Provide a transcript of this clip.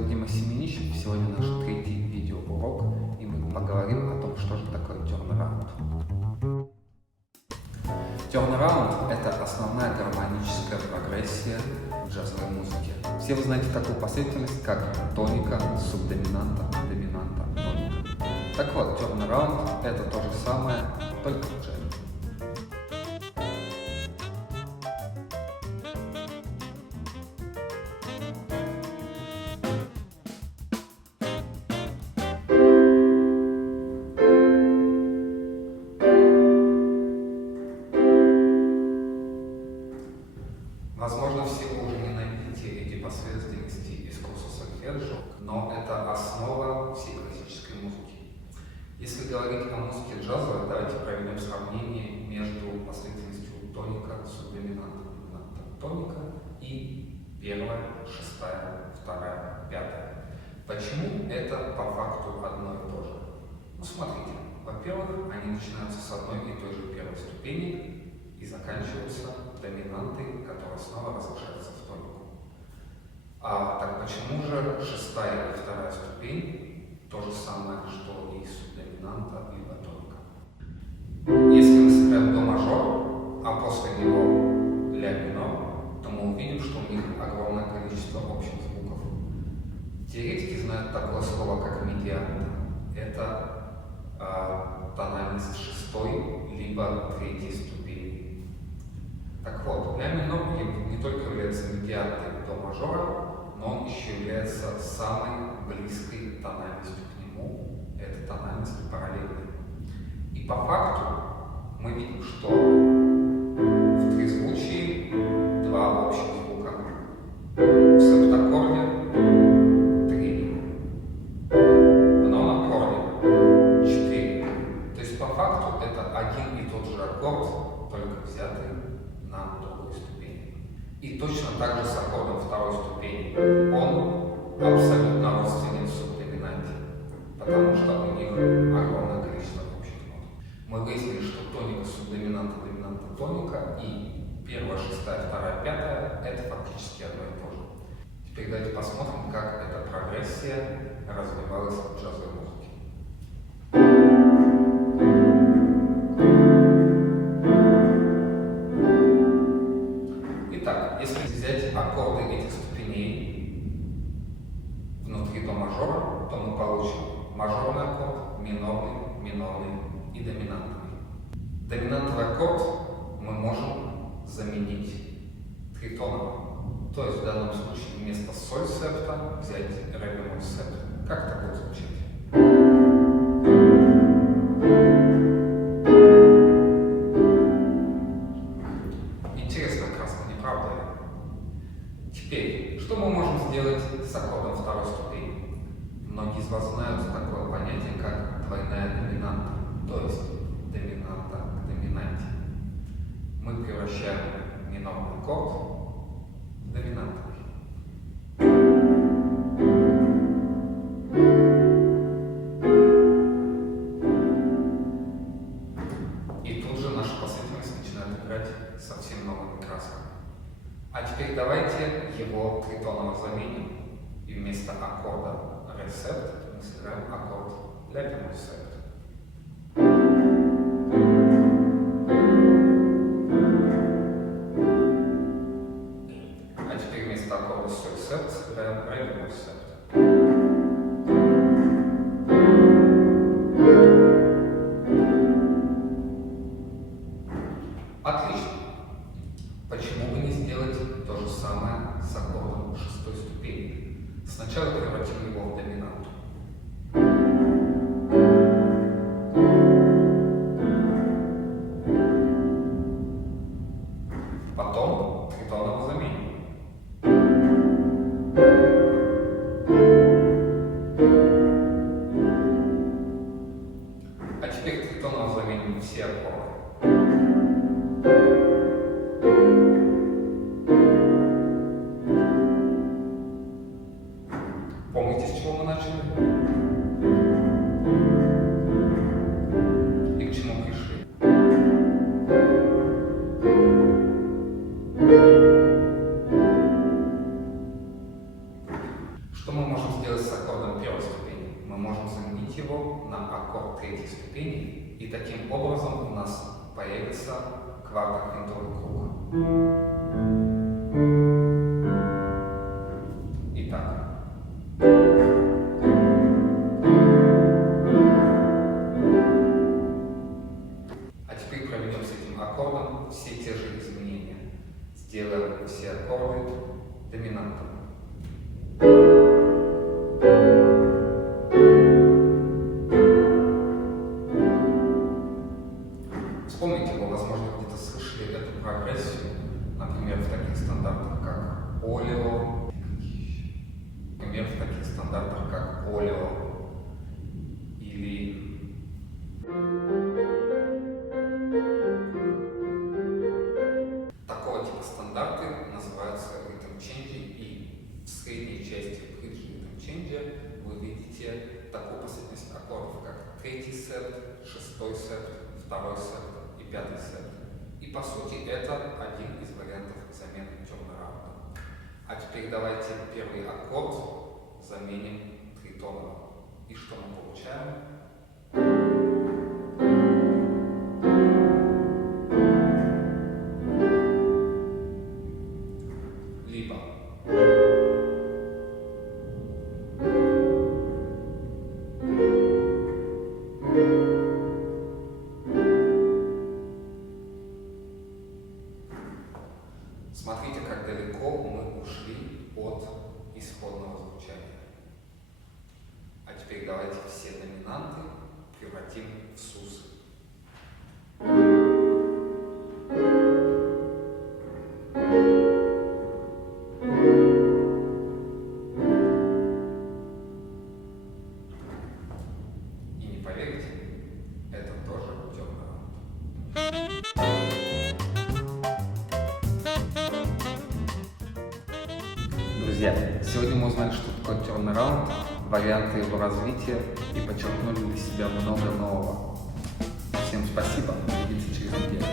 зовут Дима Семенищев. Сегодня наш третий видеоурок, и мы поговорим о том, что же такое turnaround. Turnaround — это основная гармоническая прогрессия в джазовой музыке. Все вы знаете такую последовательность, как тоника, субдоминанта, доминанта, тоника. Так вот, turnaround — это то же самое, только в джазе. Возможно, все вы уже ненавидите эти последовательности из курса сольфеджио, но это основа всей классической музыки. Если говорить о музыке джазовой, давайте проведем сравнение между последовательностью тоника, субдоминанта, доминанта, тоника и первая, шестая, вторая, пятая. Почему это по факту одно и то же? Ну, смотрите, во-первых, они начинаются с одной и той же первой ступени и заканчиваются доминантой, которая снова разрушается в тонику. Так почему же шестая и вторая ступень то же самое, что и субдоминанта либо тоника? Если мы сыграем до мажор, а после него ля минор, то мы увидим, что у них огромное количество общих звуков. Теоретики знают такое слово, как медианта. Это тональность шестой либо третьей ступени. Так вот, ля минор не только является медиантой до мажора, но он еще является самой близкой тональностью к нему. Это тональность параллельная. И по факту мы видим, что в трезвучии два общих звука. В септаккорде 3. В нонаккорде 4. То есть по факту это один и тот же аккорд, только взятый на другой ступени. И точно так же с аккордом второй ступени. Он абсолютно родственен субдоминанте, потому что у них огромное количество общих нот. Мы выяснили, что тоника, субдоминанта, доминанта, тоника и первая, шестая, вторая, пятая — это фактически одно и то же. Теперь давайте посмотрим, как эта прогрессия развивалась в джазовой музыке. Если взять аккорды этих ступеней внутри до мажора, то мы получим мажорный аккорд, минорный, минорный и доминантный. Доминантный аккорд мы можем заменить тритоновым. То есть в данном случае вместо соль септа взять ре бемоль септ. Как это будет звучать? Теперь, что мы можем сделать с аккордом второй ступени? Многие из вас знают такое понятие, как двойная доминанта, то есть доминанта к доминанте. Мы превращаем минорный аккорд в доминантный. И тут же наша последовательность начинает играть совсем новыми красками. А теперь давайте его тритоново заменим. И вместо аккорда ре септ мы сыграем аккорд ля бемоль септ. А теперь вместо аккорда соль септ сыграем ре бемоль септ. Отлично. Почему бы не сделать то же самое с аккордом шестой ступени? Сначала превратим его в доминанту. Потом тритоново заменим. А теперь тритоново заменим все аккорды. Помните, с чего мы начали? И к чему пришли? Что мы можем заменить его на аккорд третьей ступени, и таким образом у нас появится квартоквинтовый круг. Итак. А теперь проведем с этим аккордом все те же изменения. Сделаем все аккорды доминантами. Вспомните, вы, возможно, где-то слышали эту прогрессию, например, в таких стандартах, как Олео, например, в таких стандартах, как Олео, или такого типа стандарты называются ритм ченджи, и в средней части бридж ритм ченджа вы видите такую последовательность аккордов, как третий сет, шестой сет, второй сет и пятый сет. И по сути это один из вариантов замены тернараунда. А теперь давайте первый аккорд заменим тритоновым. И что мы получаем? Либо смотрите, как далеко мы ушли от исходного звучания. А теперь давайте все доминанты превратим в сусы. И не поверите, это тоже тернараунд. Друзья, сегодня мы узнали, что такое тернараунд, варианты его развития и подчеркнули для себя много нового. Всем спасибо, увидимся через неделю.